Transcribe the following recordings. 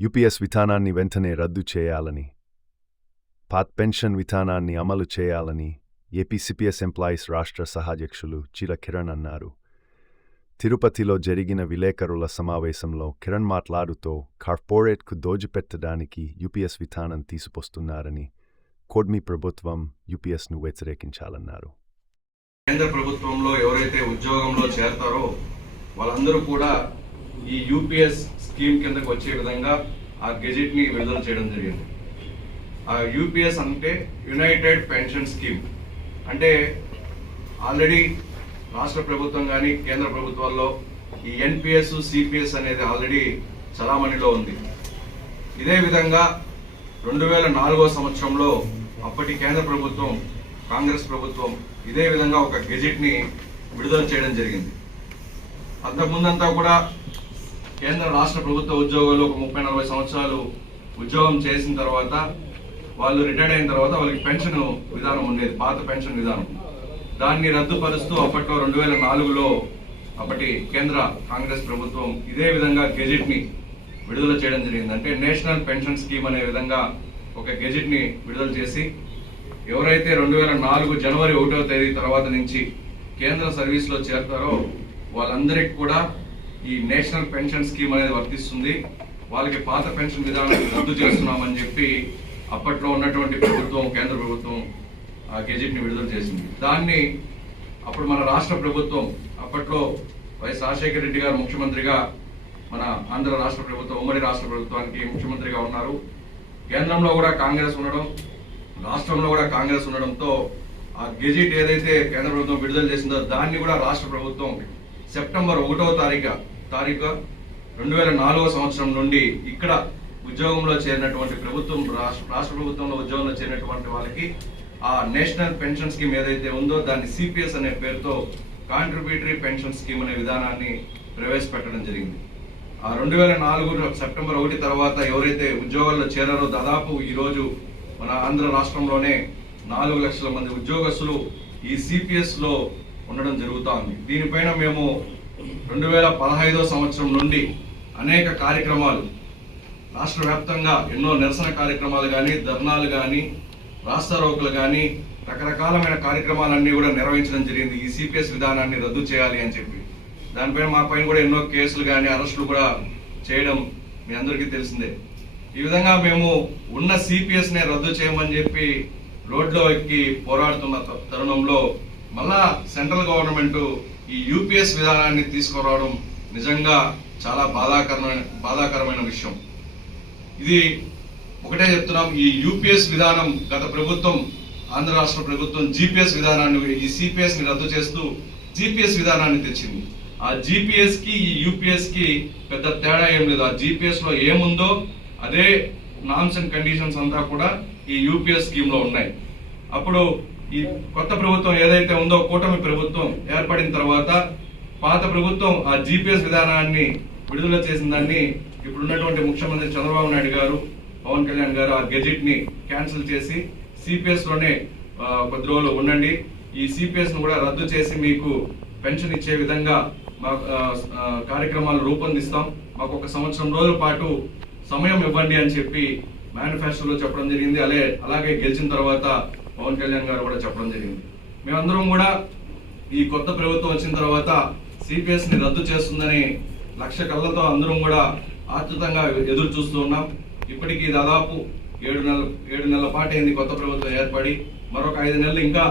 UPS విధానాన్ని వెంటనే రద్దు చేయాలని పాత పెన్షన్ విధానాన్ని అమలు చేయాలని ఏపీసీపీఎస్ ఎంప్లాయీస్ రాష్ట్ర సహాధ్యక్షులు చిర కిరణ్ అన్నారు. తిరుపతిలో జరిగిన విలేకరుల సమావేశంలో కిరణ్ మాట్లాడుతూ కార్పొరేట్కు దోజిపెట్టడానికి యూపీఎస్ విధానం తీసుకొస్తున్నారని కోడ్మి ప్రభుత్వం యూపీఎస్ను వ్యతిరేకించాలన్నారు. కేంద్ర ప్రభుత్వంలో ఎవరైతే ఉద్యోగంలో చేరతారో వాళ్ళందరూ కూడా ఈ యూపీఎస్ స్కీమ్ కిందకు వచ్చే విధంగా ఆ గెజిట్ని విడుదల చేయడం జరిగింది. ఆ యూపీఎస్ అంటే యునైటెడ్ పెన్షన్ స్కీమ్ అంటే ఆల్రెడీ రాష్ట్ర ప్రభుత్వం కానీ కేంద్ర ప్రభుత్వాల్లో ఈ ఎన్పిఎస్ సిపిఎస్ అనేది ఆల్రెడీ చలామణిలో ఉంది. ఇదే విధంగా రెండు వేల నాలుగో సంవత్సరంలో అప్పటి కేంద్ర ప్రభుత్వం కాంగ్రెస్ ప్రభుత్వం ఇదే విధంగా ఒక గెజిట్ని విడుదల చేయడం జరిగింది. అంతకుముందంతా కూడా కేంద్ర రాష్ట్ర ప్రభుత్వ ఉద్యోగులు ఒక ముప్పై నలభై సంవత్సరాలు ఉద్యోగం చేసిన తర్వాత వాళ్ళు రిటైర్డ్ అయిన తర్వాత వాళ్ళకి పెన్షన్ విధానం ఉండేది పాత పెన్షన్ విధానం. దాన్ని రద్దుపరుస్తూ అప్పట్లో రెండు వేల నాలుగులో అప్పటి కేంద్ర కాంగ్రెస్ ప్రభుత్వం ఇదే విధంగా గెజిట్ని విడుదల చేయడం జరిగింది. అంటే నేషనల్ పెన్షన్ స్కీమ్ అనే విధంగా ఒక గెజిట్ని విడుదల చేసి ఎవరైతే రెండు వేల నాలుగు జనవరి ఒకటో తేదీ తర్వాత నుంచి కేంద్ర సర్వీస్లో చేరతారో వాళ్ళందరికీ కూడా ఈ నేషనల్ పెన్షన్ స్కీమ్ అనేది వర్తిస్తుంది. వాళ్ళకి పాత పెన్షన్ విధానం రద్దు చేస్తున్నామని చెప్పి అప్పట్లో ఉన్నటువంటి ప్రభుత్వం కేంద్ర ప్రభుత్వం ఆ గెజెట్ని విడుదల చేసింది. దాన్ని అప్పుడు మన రాష్ట్ర ప్రభుత్వం అప్పట్లో వైఎస్ రాజశేఖర రెడ్డి గారు ముఖ్యమంత్రిగా మన ఆంధ్ర రాష్ట్ర ప్రభుత్వం ఉమ్మడి రాష్ట్ర ప్రభుత్వానికి ముఖ్యమంత్రిగా ఉన్నారు. కేంద్రంలో కూడా కాంగ్రెస్ ఉండడం రాష్ట్రంలో కూడా కాంగ్రెస్ ఉండడంతో ఆ గెజిట్ ఏదైతే కేంద్ర ప్రభుత్వం విడుదల చేసిందో దాన్ని కూడా రాష్ట్ర ప్రభుత్వం సెప్టెంబర్ ఒకటో తారీఖు తారీఖు రెండు వేల నాలుగో సంవత్సరం నుండి ఇక్కడ ఉద్యోగంలో చేరినటువంటి ప్రభుత్వం రాష్ట్ర రాష్ట్ర ప్రభుత్వంలో ఉద్యోగంలో చేరినటువంటి వాళ్ళకి ఆ నేషనల్ పెన్షన్ స్కీమ్ ఏదైతే ఉందో దాన్ని సిపిఎస్ అనే పేరుతో కాంట్రిబ్యూటరీ పెన్షన్ స్కీమ్ అనే విధానాన్ని ప్రవేశపెట్టడం జరిగింది. ఆ రెండు వేల నాలుగు సెప్టెంబర్ ఒకటి తర్వాత ఎవరైతే ఉద్యోగాల్లో చేరారో దాదాపు ఈరోజు మన ఆంధ్ర రాష్ట్రంలోనే నాలుగు లక్షల మంది ఉద్యోగస్తులు ఈ సిపిఎస్లో ఉండడం జరుగుతూ ఉంది దీనిపైన మేము రెండు వేల పదహైదో సంవత్సరం నుండి అనేక కార్యక్రమాలు రాష్ట్ర వ్యాప్తంగా ఎన్నో నిరసన కార్యక్రమాలు కానీ ధర్నాలు కానీ రాస్తారోకులు కానీ రకరకాలమైన కార్యక్రమాలన్నీ కూడా నిర్వహించడం జరిగింది. ఈ సిపిఎస్ విధానాన్ని రద్దు చేయాలి అని చెప్పి. దానిపైన మా పైన కూడా ఎన్నో కేసులు కానీ అరెస్టులు కూడా చేయడం మీ అందరికీ తెలిసిందే. ఈ విధంగా మేము ఉన్న సిపిఎస్నే రద్దు చేయమని చెప్పి రోడ్లో ఎక్కి పోరాడుతున్న త- తరుణంలో మళ్ళా సెంట్రల్ గవర్నమెంట్ ఈ యూపీఎస్ విధానాన్ని తీసుకురావడం నిజంగా చాలా బాధాకరమైన బాధాకరమైన విషయం. ఇది ఒకటే చెప్తున్నాం ఈ యూపీఎస్ విధానం గత ప్రభుత్వం ఆంధ్ర రాష్ట్ర ప్రభుత్వం జీపీఎస్ విధానాన్ని ఈ సిపిఎస్ని రద్దు చేస్తూ జీపీఎస్ విధానాన్ని తెచ్చింది. ఆ జీపీఎస్కి ఈ యూపీఎస్కి పెద్ద తేడా ఏం లేదు. ఆ జీపీఎస్లో ఏముందో అదే నామ్స్ అండ్ కండిషన్స్ అంతా కూడా ఈ యూపీఎస్ స్కీమ్లో ఉన్నాయి. అప్పుడు ఈ కొత్త ప్రభుత్వం ఏదైతే ఉందో కూటమి ప్రభుత్వం ఏర్పడిన తర్వాత పాత ప్రభుత్వం ఆ జీపీఎస్ విధానాన్ని విడుదల చేసిన దాన్ని ఇప్పుడున్నటువంటి ముఖ్యమంత్రి చంద్రబాబు నాయుడు గారు పవన్ కళ్యాణ్ గారు ఆ గెజిట్ని క్యాన్సిల్ చేసి సిపిఎస్లోనే కొద్ది రోజులు ఉండండి. ఈ సిపిఎస్ను కూడా రద్దు చేసి మీకు పెన్షన్ ఇచ్చే విధంగా మా కార్యక్రమాలు రూపొందిస్తాం. మాకు ఒక సంవత్సరం రోజుల పాటు సమయం ఇవ్వండి అని చెప్పి మేనిఫెస్టోలో చెప్పడం జరిగింది. అలాగే అలాగే గెలిచిన తర్వాత పవన్ కళ్యాణ్ గారు కూడా చెప్పడం జరిగింది. మేమందరం కూడా ఈ కొత్త ప్రభుత్వం వచ్చిన తర్వాత సిపిఎస్ని రద్దు చేస్తుందని లక్ష కళ్ళతో అందరం కూడా ఆతృతంగా ఎదురు చూస్తూ ఉన్నాం. ఇప్పటికీ దాదాపు ఏడు నెలల ఏడు నెలల పాటు అయింది కొత్త ప్రభుత్వం ఏర్పడి. మరొక ఐదు నెలలు ఇంకా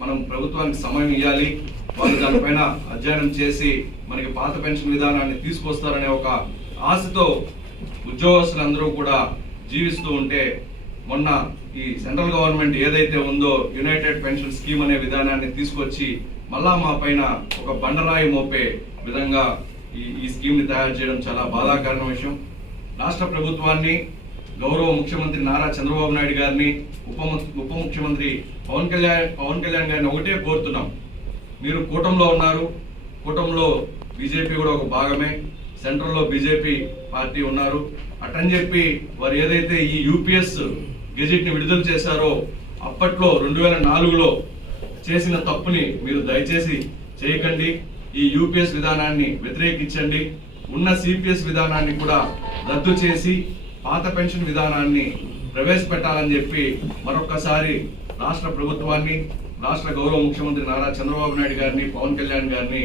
మనం ప్రభుత్వానికి సమయం ఇవ్వాలి వాళ్ళు దానిపైన అధ్యయనం చేసి మనకి పాత పెన్షన్ విధానాన్ని తీసుకొస్తారనే ఒక ఆశతో ఉద్యోగస్తులందరూ కూడా జీవిస్తూ ఉంటే మొన్న ఈ సెంట్రల్ గవర్నమెంట్ ఏదైతే ఉందో యునైటెడ్ పెన్షన్ స్కీమ్ అనే విధానాన్ని తీసుకొచ్చి మళ్ళా మా పైన ఒక బండరాయి మోపే విధంగా ఈ ఈ స్కీమ్ని తయారు చేయడం చాలా బాధాకరమైన విషయం. రాష్ట్ర ప్రభుత్వాన్ని గౌరవ ముఖ్యమంత్రి నారా చంద్రబాబు నాయుడు గారిని ఉప ఉప ముఖ్యమంత్రి పవన్ కళ్యాణ్ పవన్ కళ్యాణ్ గారిని ఒకటే కోరుతున్నాం. మీరు కూటంలో ఉన్నారు. కూటంలో బీజేపీ కూడా ఒక భాగమే. సెంట్రల్లో బీజేపీ పార్టీ ఉన్నారు. అటని చెప్పి వారు ఏదైతే ఈ యూపీఎస్ గెజెట్ని విడుదల చేశారో అప్పట్లో రెండు వేల నాలుగులో చేసిన తప్పుని మీరు దయచేసి చేయకండి. ఈ యూపీఎస్ విధానాన్ని వ్యతిరేకించండి. ఉన్న సిపిఎస్ విధానాన్ని కూడా రద్దు చేసి పాత పెన్షన్ విధానాన్ని ప్రవేశపెట్టాలని చెప్పి మరొక్కసారి రాష్ట్ర ప్రభుత్వాన్ని రాష్ట్ర గౌరవ ముఖ్యమంత్రి నారా చంద్రబాబు నాయుడు గారిని పవన్ కళ్యాణ్ గారిని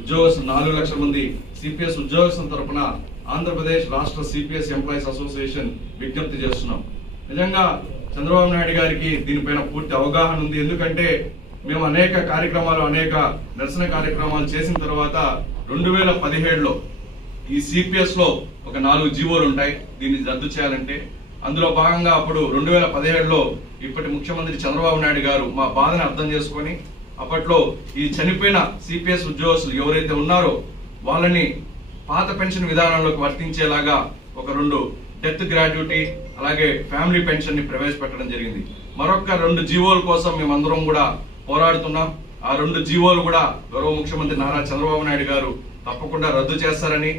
ఉద్యోగస్తులు నాలుగు లక్షల మంది సిపిఎస్ ఉద్యోగస్తుల తరఫున ఆంధ్రప్రదేశ్ రాష్ట్ర సిపిఎస్ ఎంప్లాయీస్ అసోసియేషన్ విజ్ఞప్తి చేస్తున్నాం. నిజంగా చంద్రబాబు నాయుడు గారికి దీనిపైన పూర్తి అవగాహన ఉంది. ఎందుకంటే మేము అనేక కార్యక్రమాలు అనేక నిరసన కార్యక్రమాలు చేసిన తర్వాత రెండు వేల పదిహేడులో ఈ సిపిఎస్లో ఒక నాలుగు జీవోలు ఉంటాయి. దీన్ని రద్దు చేయాలంటే అందులో భాగంగా అప్పుడు రెండు వేల పదిహేడులో ఇప్పటి ముఖ్యమంత్రి చంద్రబాబు నాయుడు గారు మా బాధను అర్థం చేసుకొని అప్పట్లో ఈ చనిపోయిన సిపిఎస్ ఉద్యోగస్తులు ఎవరైతే ఉన్నారో వాళ్ళని పాత పెన్షన్ విధానంలోకి వర్తించేలాగా ఒక రెండు డెత్ గ్రాడ్యుటీ అలాగే ఫ్యామిలీ పెన్షన్ని ప్రవేశపెట్టడం జరిగింది. మరొక రెండు జీవోల కోసం మేమందరం కూడా పోరాడుతున్నాం. ఆ రెండు జీవోలు కూడా గౌరవ ముఖ్యమంత్రి నారా చంద్రబాబు నాయుడు గారు తప్పకుండా రద్దు చేస్తారని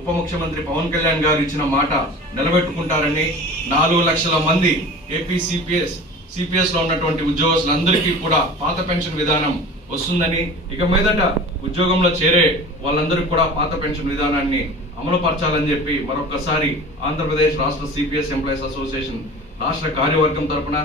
ఉప ముఖ్యమంత్రి పవన్ కళ్యాణ్ గారు ఇచ్చిన మాట నిలబెట్టుకుంటారని నాలుగు లక్షల మంది ఏపీ సిపిఎస్ సిపిఎస్లో ఉన్నటువంటి ఉద్యోగస్తులందరికీ కూడా పాత పెన్షన్ విధానం వస్తుందని ఇక మీదట ఉద్యోగంలో చేరే వాళ్ళందరికీ కూడా పాత పెన్షన్ విధానాన్ని అమలు పరచాలని చెప్పి మరొకసారి ఆంధ్రప్రదేశ్ రాష్ట్ర సిపిఎస్ ఎంప్లాయీస్ అసోసియేషన్ రాష్ట్ర కార్యవర్గం తరపున